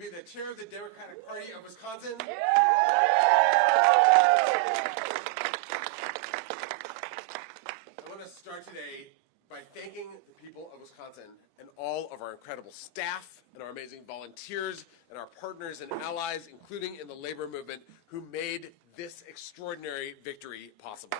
be the chair of the Democratic Party of Wisconsin. I want to start today by thanking the people of Wisconsin and all of our incredible staff and our amazing volunteers and our partners and allies, including in the labor movement, who made this extraordinary victory possible.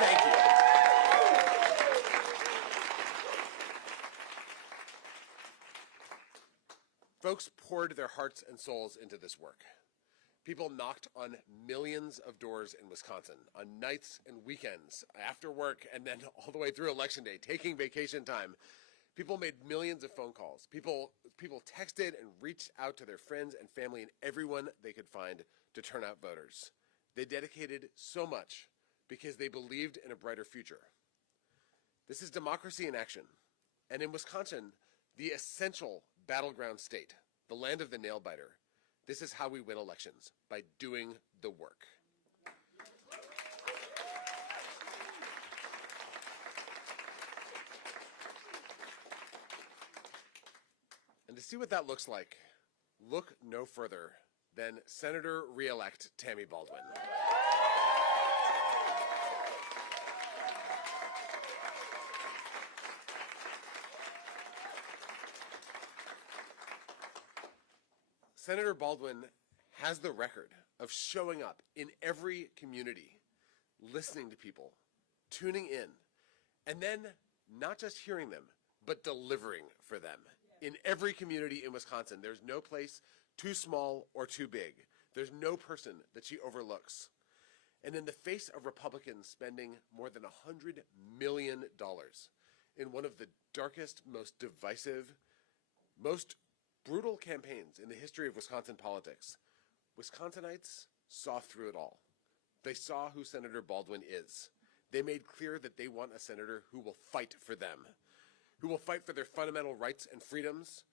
Thank you. Folks poured their hearts and souls into this work. People knocked on millions of doors in Wisconsin on nights and weekends, after work, and then all the way through Election Day, taking vacation time. People made millions of phone calls. People texted and reached out to their friends and family and everyone they could find to turn out voters. They dedicated so much because they believed in a brighter future. This is democracy in action. And in Wisconsin, the essential battleground state, the land of the nail-biter, this is how we win elections, by doing the work. And to see what that looks like, look no further than Senator re-elect Tammy Baldwin. Senator Baldwin has the record of showing up in every community, listening to people, tuning in, and then not just hearing them, but delivering for them. In every community in Wisconsin, there's no place too small or too big. There's no person that she overlooks. And in the face of Republicans spending more than $100 million in one of the darkest, most divisive, most brutal campaigns in the history of Wisconsin politics, Wisconsinites saw through it all. They saw who Senator Baldwin is. They made clear that they want a senator who will fight for them, who will fight for their fundamental rights and freedoms,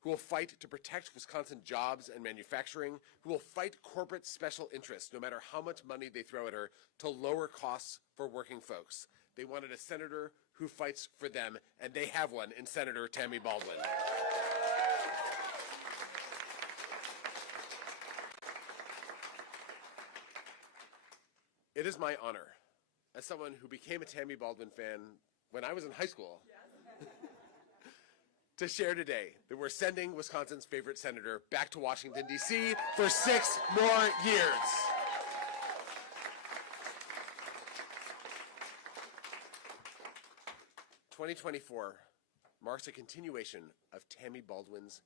who will fight to protect Wisconsin jobs and manufacturing, who will fight corporate special interests, no matter how much money they throw at her, to lower costs for working folks. They wanted a senator who fights for them, and they have one in Senator Tammy Baldwin. It is my honor, as someone who became a Tammy Baldwin fan when I was in high school, to share today that we're sending Wisconsin's favorite senator back to Washington, D.C. for 6 more years. "2024 marks a continuation of Tammy Baldwin's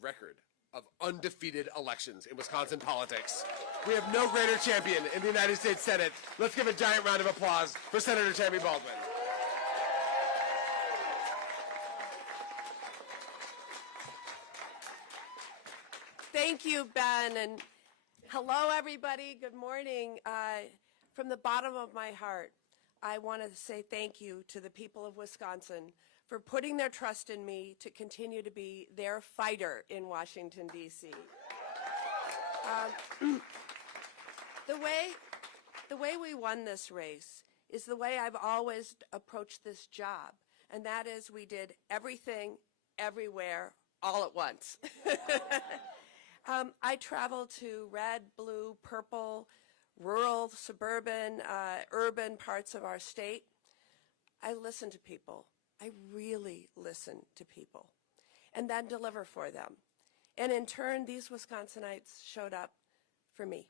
record of undefeated elections in Wisconsin politics. We have no greater champion in the United States Senate. Let's give a giant round of applause for Senator Tammy Baldwin." Thank you, Ben, and hello, everybody. Good morning. From the bottom of my heart, I want to say thank you to the people of Wisconsin for putting their trust in me to continue to be their fighter in Washington, D.C. The way we won this race is the way I've always approached this job, and that is we did everything, everywhere, all at once. I traveled to red, blue, purple, rural, suburban, urban parts of our state. I listen to people. I really listen to people, and then deliver for them. And in turn, these Wisconsinites showed up for me,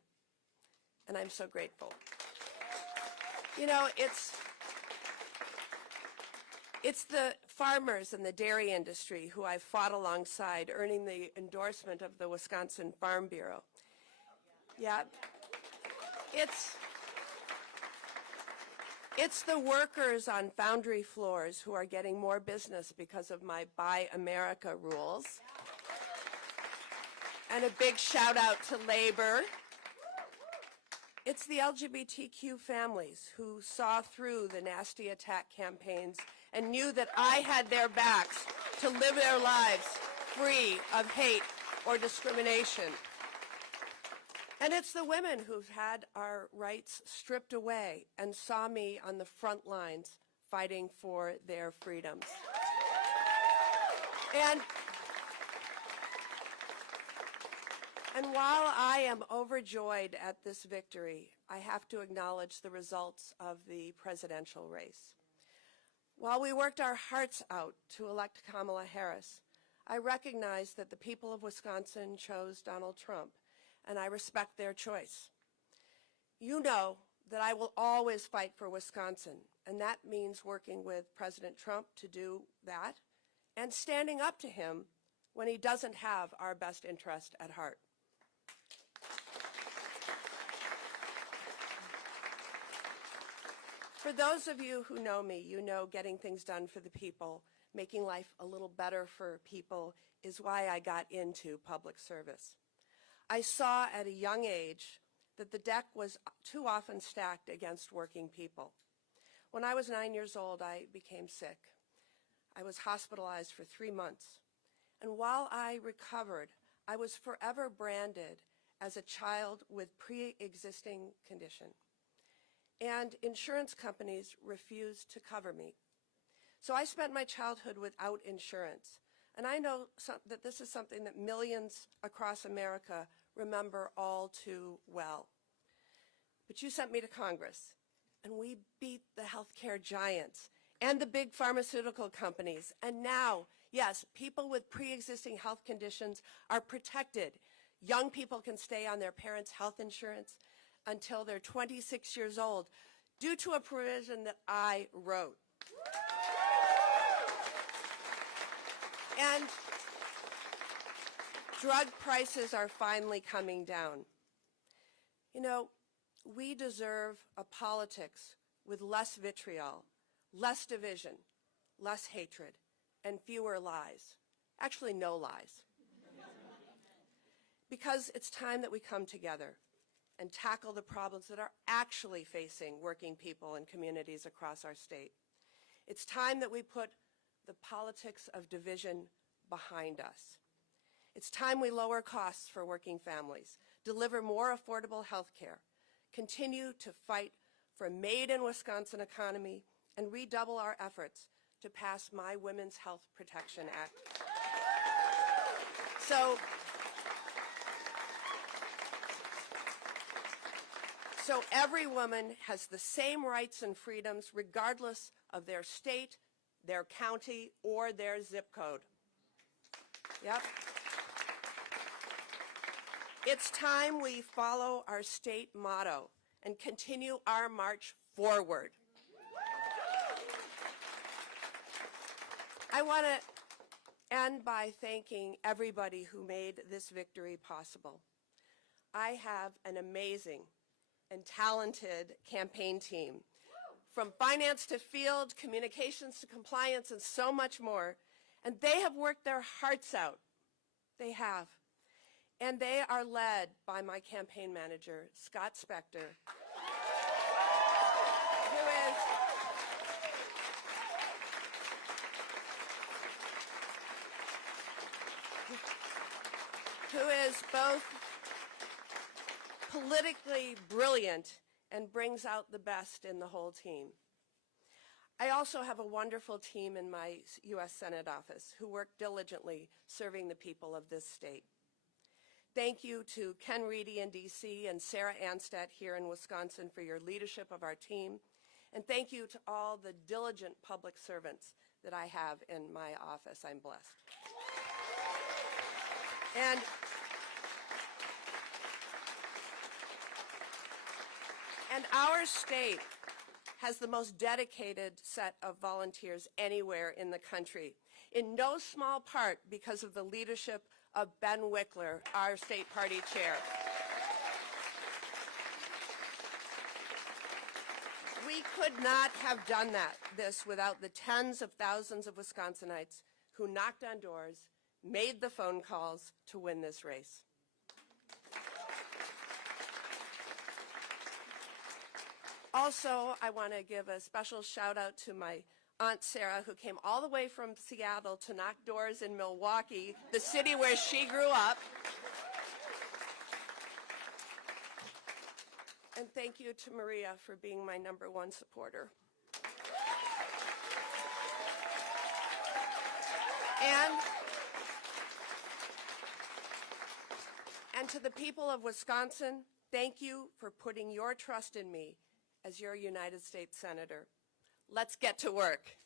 and I'm so grateful. You know, it's the farmers and the dairy industry who I've fought alongside, earning the endorsement of the Wisconsin Farm Bureau. Yeah. It's the workers on foundry floors who are getting more business because of my Buy America rules. And a big shout out to labor. It's the LGBTQ families who saw through the nasty attack campaigns and knew that I had their backs to live their lives free of hate or discrimination. And it's the women who've had our rights stripped away and saw me on the front lines fighting for their freedoms. And while I am overjoyed at this victory, I have to acknowledge the results of the presidential race. While we worked our hearts out to elect Kamala Harris, I recognize that the people of Wisconsin chose Donald Trump, and I respect their choice. You know that I will always fight for Wisconsin, and that means working with President Trump to do that and standing up to him when he doesn't have our best interest at heart. For those of you who know me, you know getting things done for the people, making life a little better for people is why I got into public service. I saw at a young age that the deck was too often stacked against working people. When I was 9 years old, I became sick. I was hospitalized for 3 months. And while I recovered, I was forever branded as a child with pre-existing condition. And insurance companies refused to cover me. So I spent my childhood without insurance. And I know that this is something that millions across America remember all too well. But you sent me to Congress, and we beat the healthcare giants and the big pharmaceutical companies. And now, yes, people with pre-existing health conditions are protected. Young people can stay on their parents' health insurance until they're 26 years old due to a provision that I wrote. And drug prices are finally coming down. You know, we deserve a politics with less vitriol, less division, less hatred, and fewer lies. Actually, no lies. Because it's time that we come together and tackle the problems that are actually facing working people and communities across our state. It's time that we put the politics of division behind us. It's time we lower costs for working families, deliver more affordable health care, continue to fight for a made-in-Wisconsin economy, and redouble our efforts to pass my Women's Health Protection Act. So every woman has the same rights and freedoms regardless of their state, their county, or their zip code. Yep. It's time we follow our state motto and continue our march forward. I want to end by thanking everybody who made this victory possible. I have an amazing and talented campaign team, from finance to field, communications to compliance, and so much more. And they have worked their hearts out. They have. And they are led by my campaign manager, Scott Spector, who is both politically brilliant and brings out the best in the whole team. I also have a wonderful team in my U.S. Senate office who work diligently serving the people of this state. Thank you to Ken Reedy in D.C. and Sarah Anstedt here in Wisconsin for your leadership of our team. And thank you to all the diligent public servants that I have in my office. I'm blessed. And our state has the most dedicated set of volunteers anywhere in the country, in no small part because of the leadership of Ben Wickler, our state party chair. We could not have done this without the tens of thousands of Wisconsinites who knocked on doors, made the phone calls to win this race. Also, I want to give a special shout out to my Aunt Sarah, who came all the way from Seattle to knock doors in Milwaukee, the city where she grew up. And thank you to Maria for being my #1 supporter. And to the people of Wisconsin, thank you for putting your trust in me as your United States Senator. Let's get to work.